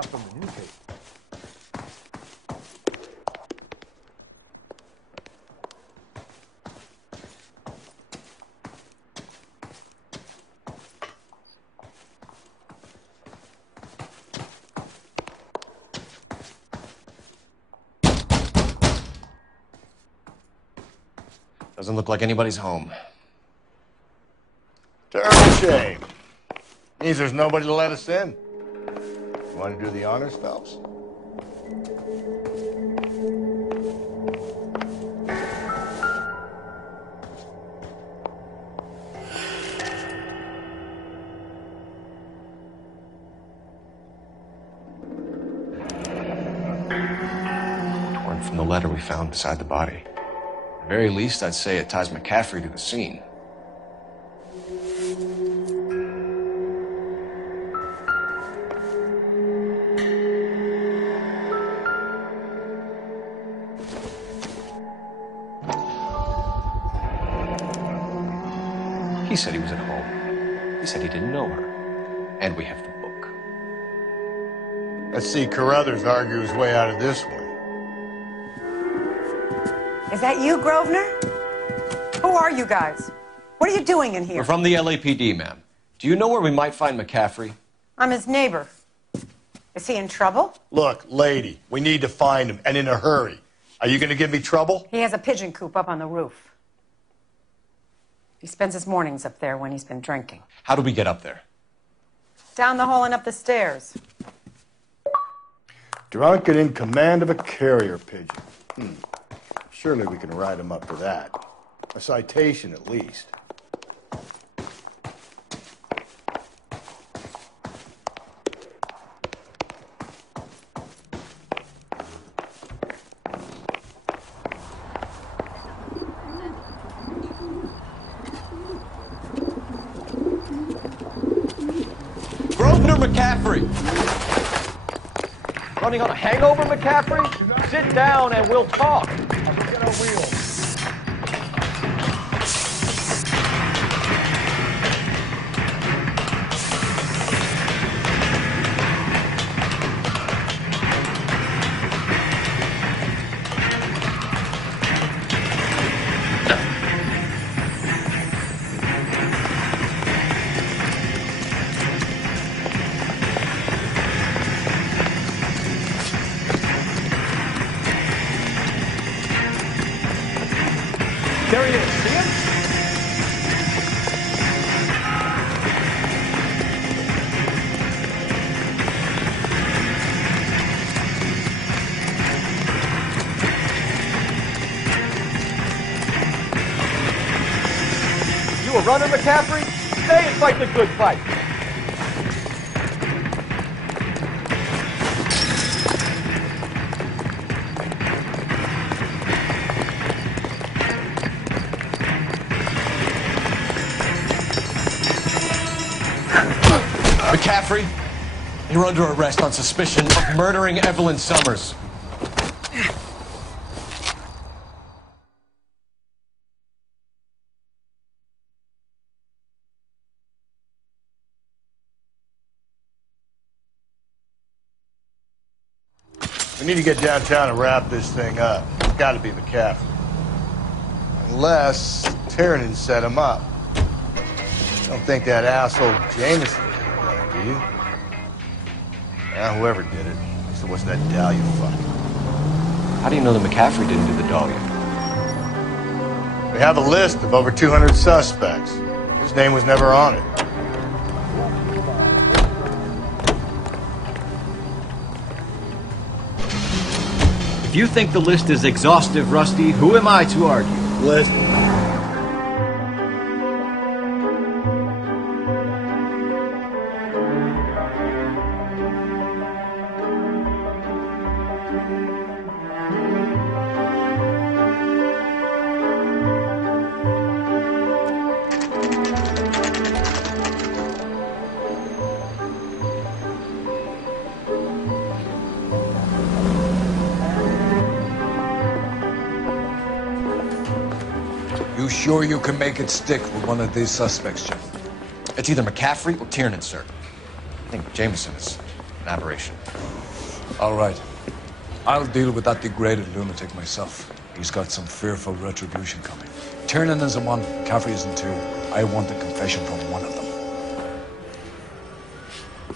cut from the newspaper. Doesn't look like anybody's home. Terrible shame. Means there's nobody to let us in. You want to do the honors, Phelps? Torn from the letter we found beside the body. At the very least, I'd say it ties McCaffrey to the scene. He said he was at home. He said he didn't know her. And we have the book. Let's see Carruthers argue his way out of this one. Is that you, Grosvenor? Who are you guys? What are you doing in here? We're from the LAPD, ma'am. Do you know where we might find McCaffrey? I'm his neighbor. Is he in trouble? Look, lady, we need to find him, and in a hurry. Are you going to give me trouble? He has a pigeon coop up on the roof. He spends his mornings up there when he's been drinking. How do we get up there? Down the hall and up the stairs. Drunk and in command of a carrier pigeon. Surely we can write him up for that. A citation, at least. McCaffrey! Running on a hangover, McCaffrey? Sit down and we'll talk. I'll get our wheels. There he is. See him? You a runner, McCaffrey? Stay and fight the good fight. McCaffrey, you're under arrest on suspicion of murdering Evelyn Summers. We need to get downtown and wrap this thing up. It's got to be McCaffrey. Unless Tiernan set him up. Don't think that asshole Jameson did it, do you? Yeah, whoever did it. At least it wasn't that Dahlia fuck. How do you know that McCaffrey didn't do the dog? We have a list of over 200 suspects. His name was never on it. If you think the list is exhaustive, Rusty, who am I to argue? List. You sure you can make it stick with one of these suspects, Jim? It's either McCaffrey or Tiernan, sir. I think Jameson is An aberration. All right. I'll deal with that degraded lunatic myself. He's got some fearful retribution coming. Tiernan isn't one, Caffrey isn't two. I want a confession from one of them.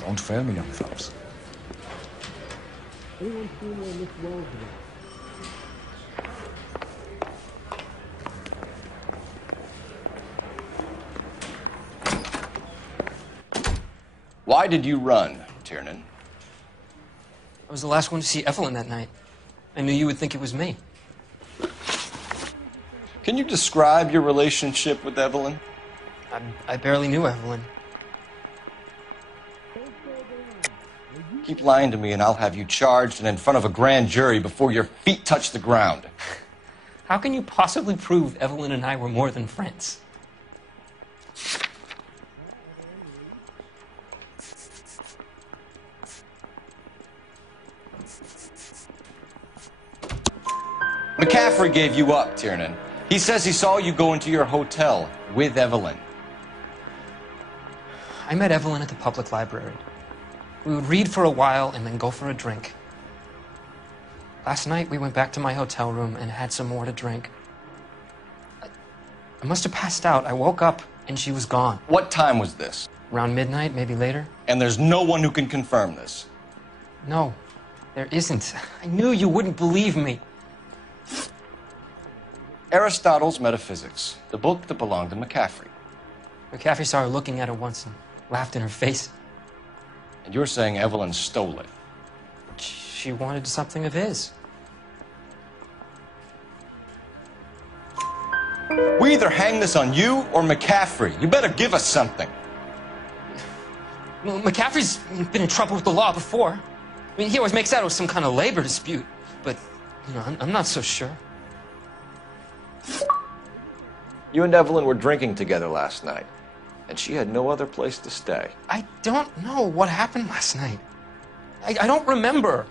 Don't fail me, young fellas. Why did you run, Tiernan? I was the last one to see Evelyn that night. I knew you would think it was me. Can you describe your relationship with Evelyn? I barely knew Evelyn. Keep lying to me and I'll have you charged and in front of a grand jury before your feet touch the ground. How can you possibly prove Evelyn and I were more than friends? McCaffrey gave you up, Tiernan. He says he saw you go into your hotel with Evelyn. I met Evelyn at the public library. We would read for a while and then go for a drink. Last night, we went back to my hotel room and had some more to drink. I must have passed out. I woke up and she was gone. What time was this? Around midnight, maybe later? And there's no one who can confirm this. No, there isn't. I knew you wouldn't believe me. Aristotle's Metaphysics, the book that belonged to McCaffrey. McCaffrey saw her looking at it once and laughed in her face. And you're saying Evelyn stole it. She wanted something of his. We either hang this on you or McCaffrey. You better give us something. Well, McCaffrey's been in trouble with the law before. I mean, he always makes out it was some kind of labor dispute. But, you know, I'm not so sure. You and Evelyn were drinking together last night, and she had no other place to stay. I don't know what happened last night. I don't remember.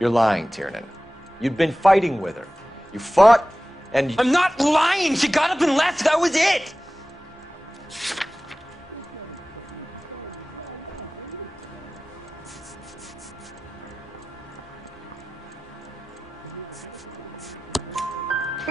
You're lying, Tiernan. You'd been fighting with her. You fought, and... I'm not lying! She got up and left! That was it!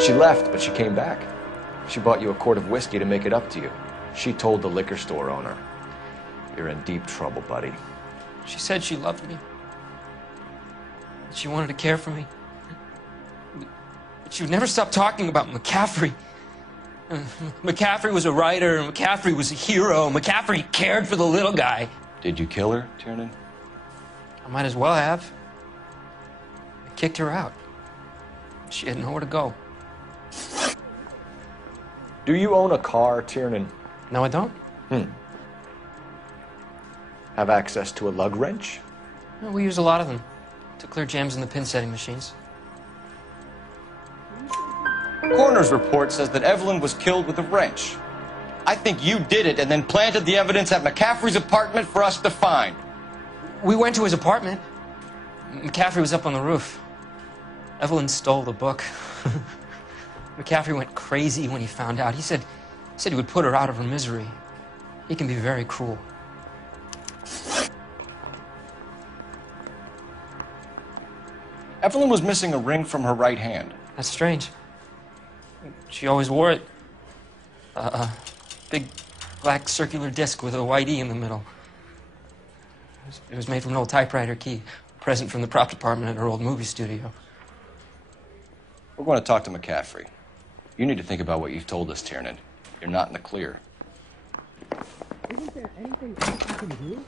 She left, but she came back. She bought you a quart of whiskey to make it up to you. She told the liquor store owner. You're in deep trouble, buddy. She said she loved me. That she wanted to care for me. But she would never stop talking about McCaffrey. McCaffrey was a writer, and McCaffrey was a hero. McCaffrey cared for the little guy. Did you kill her, Tiernan? I might as well have. I kicked her out. She had nowhere to go. Do you own a car, Tiernan? No, I don't. Have access to a lug wrench? No, we use a lot of them to clear jams in the pin setting machines. Coroner's report says that Evelyn was killed with a wrench. I think you did it and then planted the evidence at McCaffrey's apartment for us to find. We went to his apartment. McCaffrey was up on the roof. Evelyn stole the book. McCaffrey went crazy when he found out. He said he would put her out of her misery. He can be very cruel. Evelyn was missing a ring from her right hand. That's strange. She always wore it. A big black circular disc with a white E in the middle. It was made from an old typewriter key, a present from the prop department at her old movie studio. We're going to talk to McCaffrey. You need to think about what you've told us, Tiernan. You're not in the clear. Isn't there anything else you can do?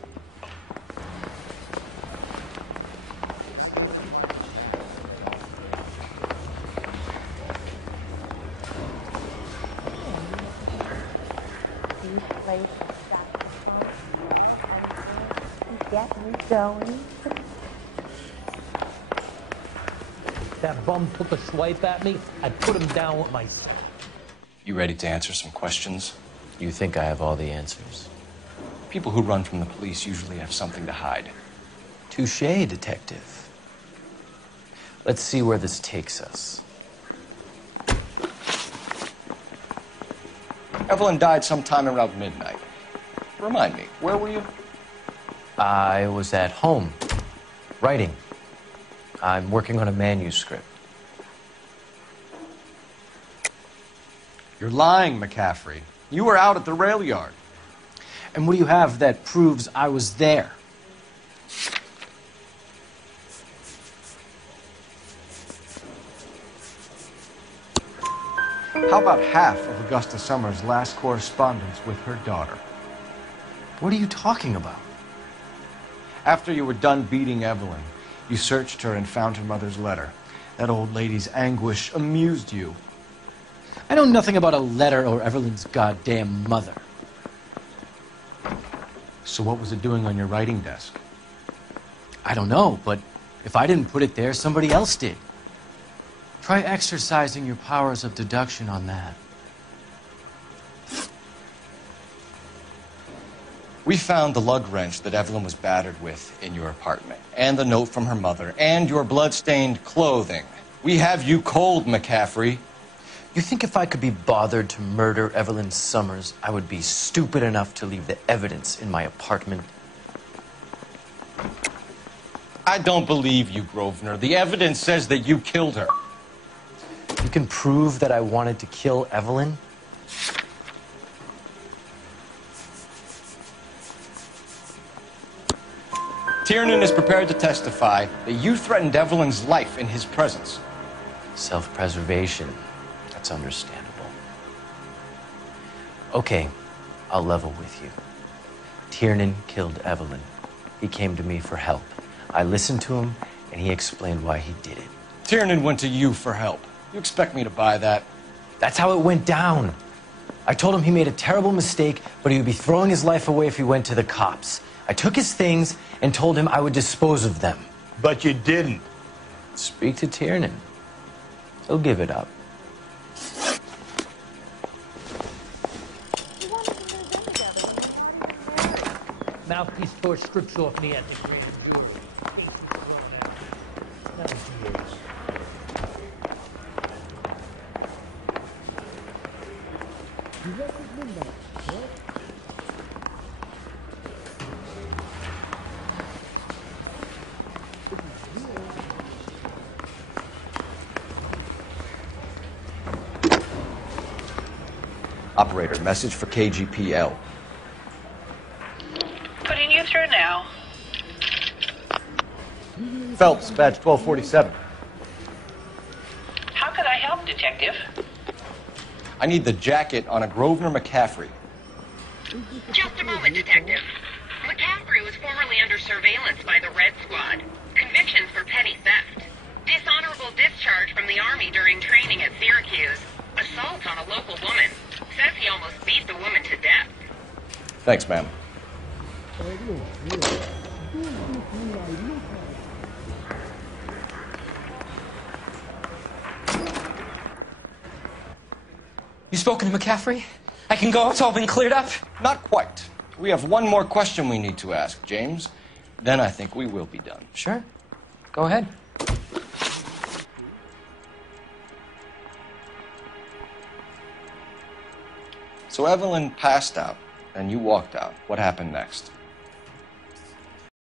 Get me going. If that bum took a swipe at me, I'd put him down with my... You ready to answer some questions? You think I have all the answers? People who run from the police usually have something to hide. Touché, detective. Let's see where this takes us. Evelyn died sometime around midnight. Remind me, where were you? I was at home, writing. I'm working on a manuscript. You're lying, McCaffrey. You were out at the rail yard. And what do you have that proves I was there? How about half of Augusta Summers' last correspondence with her daughter? What are you talking about? After you were done beating Evelyn, you searched her and found her mother's letter. That old lady's anguish amused you. I know nothing about a letter or Evelyn's goddamn mother. So what was it doing on your writing desk? I don't know, but if I didn't put it there, somebody else did. Try exercising your powers of deduction on that. We found the lug wrench that Evelyn was battered with in your apartment, and the note from her mother, and your blood-stained clothing. We have you cold, McCaffrey. You think if I could be bothered to murder Evelyn Summers, I would be stupid enough to leave the evidence in my apartment? I don't believe you, Grosvenor. The evidence says that you killed her. You can prove that I wanted to kill Evelyn? Tiernan is prepared to testify that you threatened Evelyn's life in his presence. Self-preservation. That's understandable. Okay, I'll level with you. Tiernan killed Evelyn. He came to me for help. I listened to him, and he explained why he did it. Tiernan went to you for help. You expect me to buy that? That's how it went down. I told him he made a terrible mistake, but he would be throwing his life away if he went to the cops. I took his things and told him I would dispose of them. But you didn't. Speak to Tiernan. He'll give it up. Mouthpiece tore strips off me at the grand jury. Case was thrown out. That was the ace. Operator, message for KGPL. Putting you through now. Phelps, badge 1247. How could I help, Detective? I need the jacket on a Grosvenor McCaffrey. Just a moment, Detective. McCaffrey was formerly under surveillance by the Red Squad. Convictions for petty theft. Dishonorable discharge from the Army during training at Syracuse. Assault on a local woman. Says he almost beat the woman to death. Thanks, ma'am. You spoken to McCaffrey? I can go? It's all been cleared up? Not quite. We have one more question we need to ask, James. Then I think we will be done. Sure. Go ahead. So Evelyn passed out, and you walked out. What happened next?